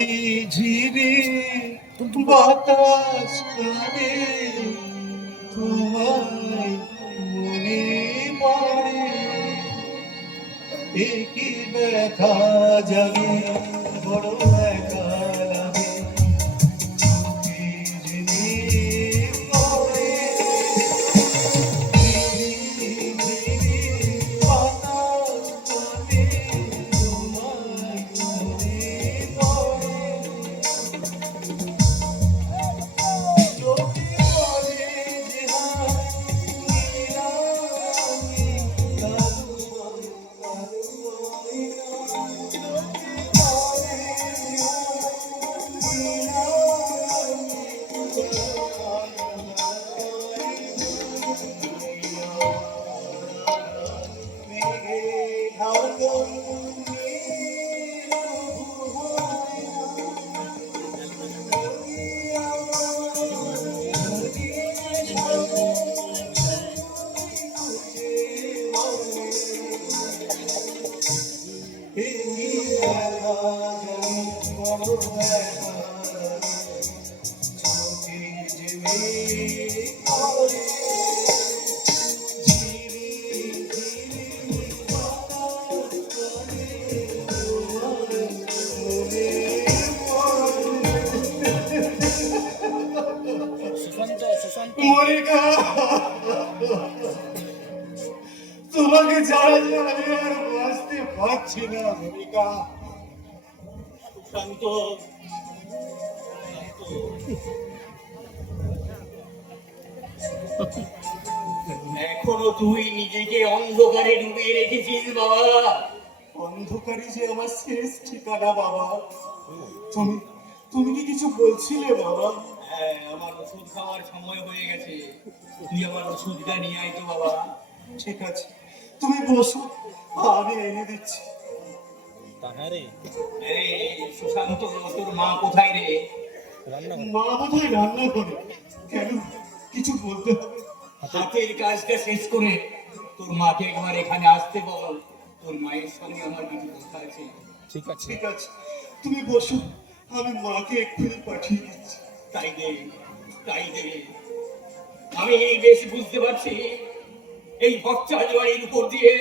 ঝিরে বাতাস কানে তোমায় মনে পড়ে, একই ব্যথা জাগে বড় একা লাগে, চোখে ঝিরির পড়ে, ঝিরি ঝিরি বাতাস কানে তোমায় মনে পড়ে, চোখে পড়ে যে হায় নিরাময় কালো কালো ময়না, চোখে পড়ে যে হায় মনিকা, তোমাকে ছাড়া যে আমি আর বাঁচতে পারছি না মনিকা। শান্ত, এখনো তুই নিজেকে অন্ধকারে ডুবিয়ে রেখেছিস বাবা। অন্ধকারে যে আমার শেষ ঠিকানা বাবা। তুমি তুমি কি কিছু বলছিলে বাবা? হ্যাঁ, আমার ওষুধ খাওয়ার সময় হয়ে গেছে, তুই আমার ওষুধটা নিয়ে আয় তো বাবা। ঠিক আছে, তুমি বসো, আমি এনে দিচ্ছি। এই সুশান্ত, তোর মা কোথায় রে? মা বোধহয় রান্না করে। কেন, কিছু বলতে হবে? হাতের কাজটা শেষ করে তোর মাকে একবার এখানে আসতে বল, তোর মায়ের সঙ্গে আমার কিছু কথা আছে। ঠিক আছে, তুমি বসো, আমি মাকে এক্ষুনি পাঠিয়ে দিচ্ছি। তাই দে, তাই দে। আমি বেশ বুঝতে পারছি এই বচ্চার বাড়ির উপর দিয়ে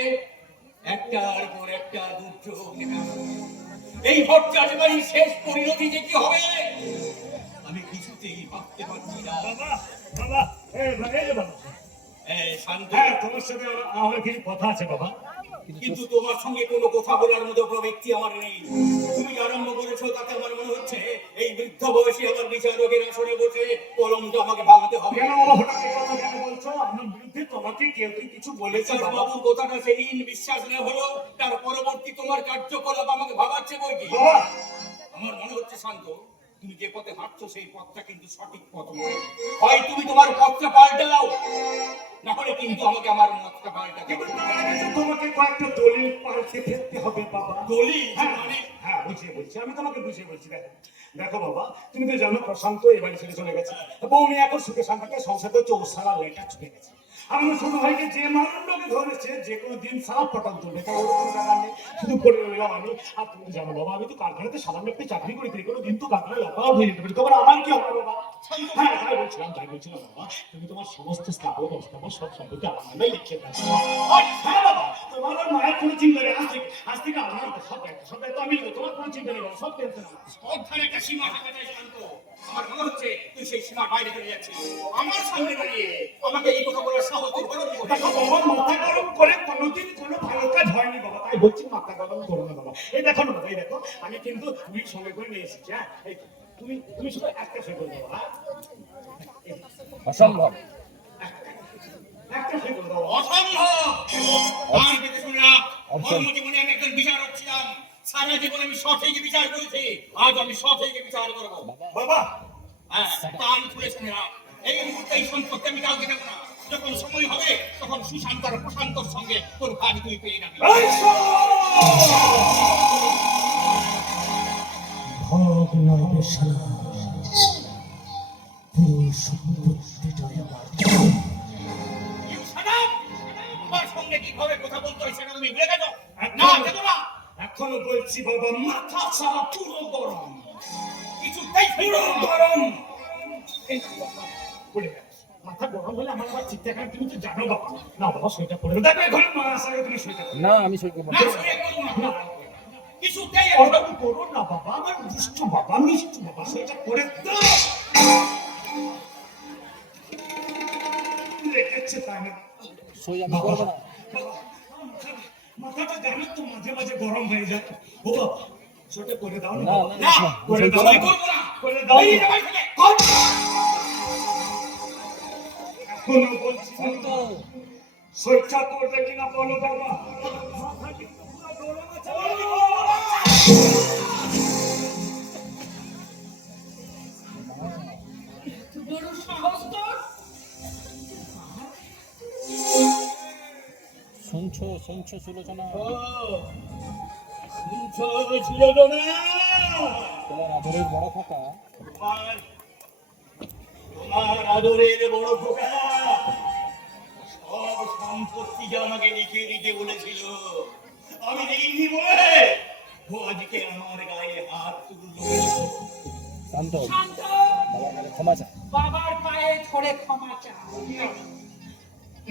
একটার পর একটা দুর্যোগ নেমে আসবে। এই বচ্চার বাড়ির শেষ পরিণতি যে কি হবে আমি কিছুতেই ভাবতে পারছি না। বাবা বাবা এই যে বাবা, শান্ত, হ্যাঁ তোমার সাথে আমার কিছু কথা আছে বাবা। কিন্তু তোমার সঙ্গে কোনো কথা বলার মতো কোনো ব্যক্তি আমার নেই। তুমি যে আরম্ভ করেছো তাতে আমার মনে হচ্ছে এই বৃদ্ধ বয়সে আমার বিচারকের আসনে বসে কলমটা আমাকে ভাঙাতে হবে। কেন বাবা হঠাৎ এই কথা কেন বলছো? আমার বিরুদ্ধে তোমাকে কেউ কি কিছু বলেছে বাবা? বাবুর কথাটা সেদিন বিশ্বাস না হলো, তার পরবর্তী তোমার কার্যকলাপ আমাকে ভাবাচ্ছে বই কি। বাবা আমার মনে হচ্ছে শান্ত, তুমি যে পথে হাঁটছো সেই পথটা কিন্তু সঠিক পথ নয়। হয় তুমি তোমার পথটা পাল্টাও, না হলে কিন্তু আমাকে আমার মতটা পাল্টাতে কিন্তু হবে। তার আগে তো তোমাকে কয়েকটা দলিল পাল্টে ফেলতে হবে বাবা। দলিল হ্যাঁ মানে? হ্যাঁ, বুঝিয়ে বলছি, আমি তোমাকে বুঝিয়ে বলছি। দেখো দেখো বাবা, তুমি তো জানো প্রশান্ত এই বাড়ি ছেড়ে চলে গেছে, বউনি এখন সুখে শান্তিতে সংসারে চৌসালা লেখা ছুটে গেছে। আমার ছোট ভাইকে যে মারণকে ধরেছে, যে কোনো দিন সাপ পটান তুলবে, তা ওর কোনো ব্যাপার নেই। শুধু পড়ে রইলাম আমি। আর তুমি জানো বাবা, আমি তো কারখানাতে সাধারণ একটি চাকরি করি, কোনো দিন তো কারখানায় লকাও হয়ে যেতে পারি। তোমার আমার কি হবে বাবা? হ্যাঁ তাই বলছিলাম বাবা, তুমি তোমার সমস্ত স্থাবর অবস্থাপন সব সম্পত্তি আমার নামে লিখে দাও। হ্যাঁ বাবা, তোমার আর মায়ের কোনো চিন্তা নেই। আজ থেকে আমার সব দায়িত্ব আমি নেবো। তোমার কোনো চিন্তা নেই বাবা, সব টেনশন আমার। সবখানে একটা সীমা থাকা যায় শান্ত। আমার মনে হচ্ছে তুই সেই সীমার বাইরে চলে যাচ্ছিস। আমার সামনে দাঁড়িয়ে আমাকে এই কথা বলার সাহস তোর হলো কি করে? দেখো বাবা, মাথা গরম করে কোনোদিন কোনো ভালো কাজ হয়নি বাবা, তাই বলছি মাথা গরম করো না বাবা। এই দেখো না বাবা, এই দেখো আমি কিন্তু উইল সঙ্গে করে নিয়ে এসেছি। হ্যাঁ এই তো, তুমি শুধু একটা সই করে দেবো। হ্যাঁ অসম্ভব। একটা সই করে দেবো। অসম্ভব। কান পেতে শুনে রাখ, কর্মজীবনে আমি একজন বিচারক ছিলাম। সারা জীবন আমি সঠিক বিচার করেছি, আজ আমি সঠিক বিচার করবো। বাবা হ্যাঁ, কান খুলে শুনে রাখ, এই মুহূর্তে এই সম্পত্তি আমি কাউকে দেবো না। যখন সময় হবে তখন সুশান্ত আর প্রশান্তর সঙ্গে তোর ভাগ তুই পেয়ে যাবি। ভোগ নয় বেশালা, পুরো সম্পত্তিটাই আমার। আমার সঙ্গে কিভাবে কথা বলতে হয় সেটা তুমি ভুলে গেছো? না, দেবো না। এখনো বলছি বাবা, মাথা ছাড়া পুরো গরম। পুরো গরম। এই বাবা, পড়ে গেছে। মাথা গরম হলে আমার আবার ঠিক থাকার তুমি তো জানো বাবা। না বাবা সোয়েটার পরে দেখো এখন মা আসার আগে তুমি সোয়েটার পরে না আমি সই করবো না না। শুয়ে করবো না। কিছুতেই ওরকম করো না বাবা, আমার দুষ্টু বাবা, মিষ্টি বাবা, সোয়েটার পরে দাও। লেগেছে তাই না? সই আমি করবো না। বাবা, মাথাটা জানো তো মাঝে মাঝে গরম হয়ে যায়। ও বাবা, সোয়েটার পরে দাও না না বাবা। না না, করে দাও সই করবো না। করে দাও। বেরিয়ে যা বাড়ি থেকে। এখনো বলছি না। শান্ত। সোয়েটার পরবে কিনা বলো বাবা। মাথা কিন্তু পুরো গরম আছে। বড় সাহস তোর। শুনছো সুলোচনা? ও, শুনছো সুলোচনা? তোমার আদরের বড় খোকা তোমার তোমার আদরের বড় খোকা সব সম্পত্তি যে আমাকে লিখে দিতে বলেছিল, আমি দিইনি বলে ও আজকে আমার গায়ে হাত তুলল। শান্ত। শান্ত, বাবার কাছে ক্ষমা চা। বাবার পায়ে ধরে ক্ষমা চা।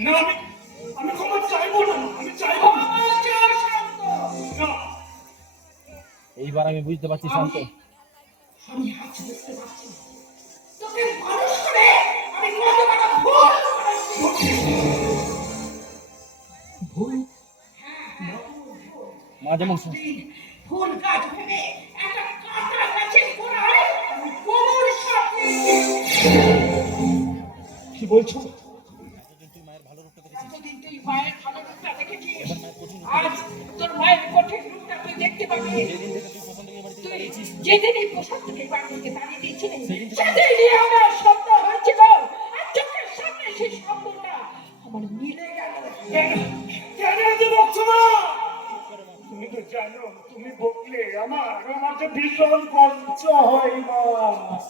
না আমি ক্ষমা চাইবো না, আমি চাইবো না। ক্ষমা চা শান্ত। না, এইবার আমি বুঝতে পারছি শান্ত। আমি আজ বুঝতে পারছি তোকে মানুষ করে আমি কত বড় ভুল করেছি। ভুল মা যেমন দিন ফুল গাছ ভেবে একটা কাঁটা গাছের গোড়ায় আমি গোবর সাথে কি বলছো? এতদিন তুই মায়ের ভালো রূপটা দেখেছিস, এতদিন তুই মায়ের ভালো রূপটা দেখেছিস, এবার মায়ের কঠিন রূপ। আজ তোর মায়ের কঠিন রূপটা তুই দেখতে পাবি। যেদিন থেকে তুই পছন্দ করে বাড়ি থেকে তুই দাঁড়িয়েছিস, যেদিন এই পোশাক থেকে বাড়ি থেকে দাঁড়িয়ে দিয়েছিলি সেদিন থেকে সেদিনই আমার স্বপ্ন হয়েছিল, আর চোখের সামনে সেই স্বপ্নটা আমার মিলে গেল। কেন কেন এত বকছো না? তুমি তো জানো, তুমি বকলে আমার যে ভীষণ কষ্ট হয় মা।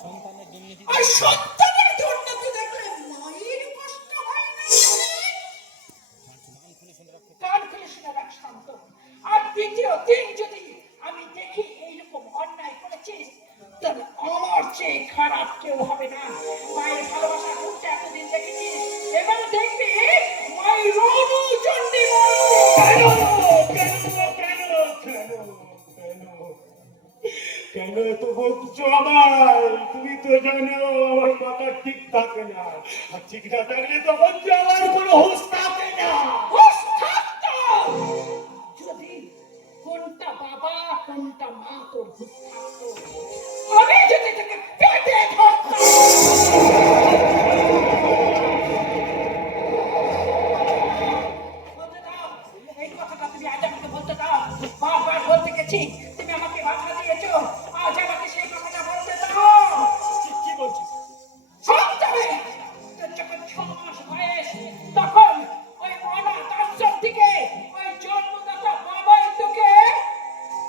সন্তানের দুর্নীতি আর সন্তানের জন্য তো দেখলে মায়ের কষ্ট হয় না। মান খুলে শুনে রাখো। কান খুলে শুনে রাখ শান্ত। আর দ্বিতীয় দিন যদি আমি দেখি এইরকম অন্যায় করেছিস, তাহলে আমার চেয়ে খারাপ কেউ হবে না। মায়ের ভালোবাসার মুখটা এতদিন দেখেছিস, এবারে দেখবি মায়ের রণচণ্ডী কেন মন্দির। কেন কেন কেন কেন কেন এত বকছো আমায়? তুমি তো জানো আমার মাথা ঠিক থাকে না, আর ঠিক না থাকলে তখন যে আমার কোনো হুঁশ থাকে না। হুঁশ থাকতো যদি কোনটা বাবা কোনটা মা তোর হুঁশ থাকতো। আমি যদি তোকে পেটে ধরতাম। বলতে দাও, এই কথাটা তুমি আজ আমাকে বলতে দাও। বারবার বলতে গেছি, তুমি আমাকে বাধা দিয়েছো, আজ আমাকে সেই কথাটা বলতে দাও। কি বলছো? শুনতে হবে। তোর যখন 6 মাস বয়স, তখন ওই অনাথ আশ্রম থেকে ওই জন্মদাতা বাবাই তোকে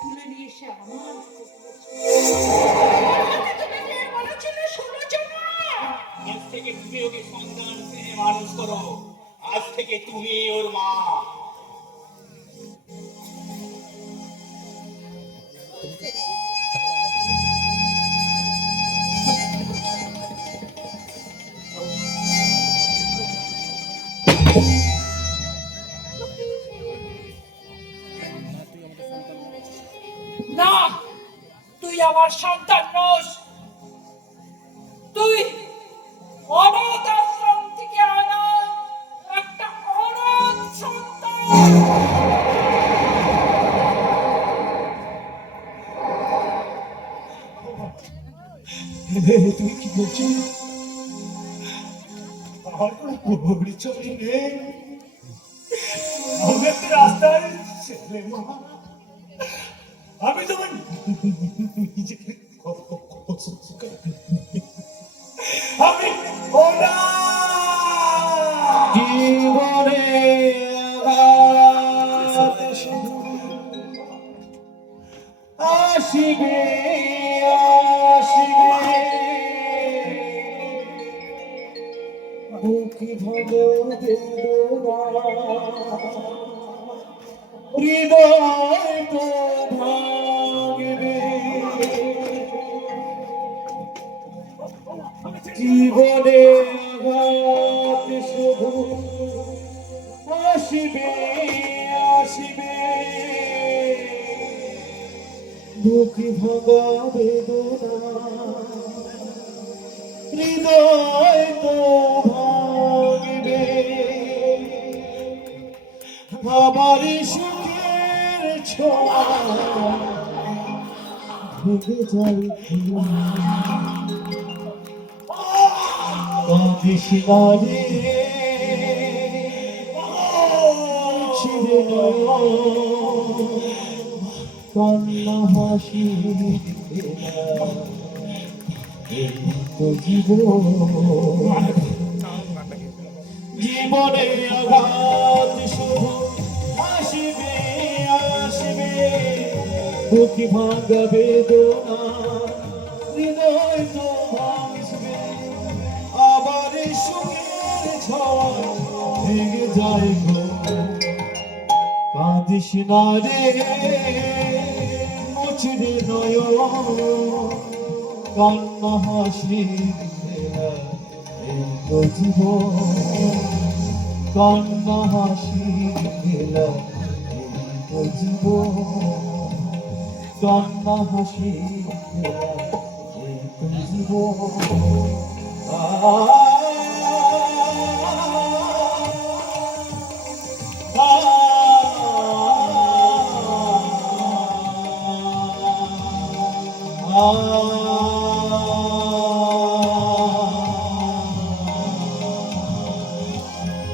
তুলে নিয়ে এসে আমার কাছে দিয়েছে। আমাকে তুলে নিয়ে বলেছিল সুলোচনা। আজ থেকে তুমি ওকে সন্তান স্নেহে মানুষ করো। আজ থেকে তুমি ওর মা। না, তুই আমার সন্তান নস। তুই অনাথ আশ্রম থেকে আনা একটা অনাথ সন্তান। তুমি কি বলছো? আমার কোনো পরিচয় নেই, আমি একটা রাস্তার ছেলে মা। আমি তোমার নিজেকে আমি ওরা জীবনে আসিবে আসিবে বুকে ভালো হৃদয় তো ভাঙবে জীবনে আঘাত শুধু আসিবে আসিবে, বুক ভাঙা বেদনা হৃদয় তো ভাঙিবে, আমার সুখের ছোঁয়া ভেঙে যায় কাঁদিস না রে ছিঁড়ে কান্না হাসি তো জীবনে আঘাত শুধু আসিবে আসিবে, বুকি ভাঙা বেদনা হৃদয় তো ভাঙিবে, আবার সুখের ঝড় ভেঙে যায় গো কাঁদিস না রে মুছিরে নয়ন কান্না হাসি এই তো জীবন, কান্না হাসি খেলা এই তো জীবন, কান্না হাসি খেলা এই তো জীবন।